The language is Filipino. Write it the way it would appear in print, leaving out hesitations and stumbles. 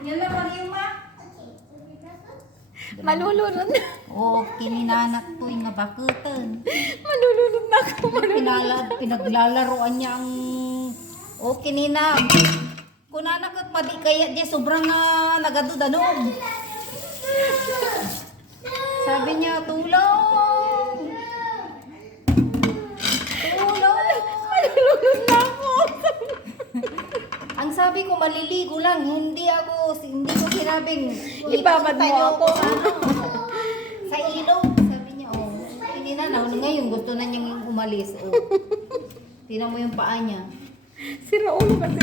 Yan lang, Mariuma. Malulunod na. Oo, kininanak ko yung nabakutan. Malulunod na ako. Pinaglalaroan niya ang... O, kinina. Kunanak pa di kaya di sobrang nagadudanog. Sabi niya, tulong! Tulong! Malulunod na ako. Ang sabi ko, maliligo lang. Hindi ko sinabing... Ibabad mo ako. Sa ilog. Sabi niya, oh, hindi na. Ngayon, gusto na niyang umalis. Oh. Tingnan mo yung paa niya. Sira ulo kasi.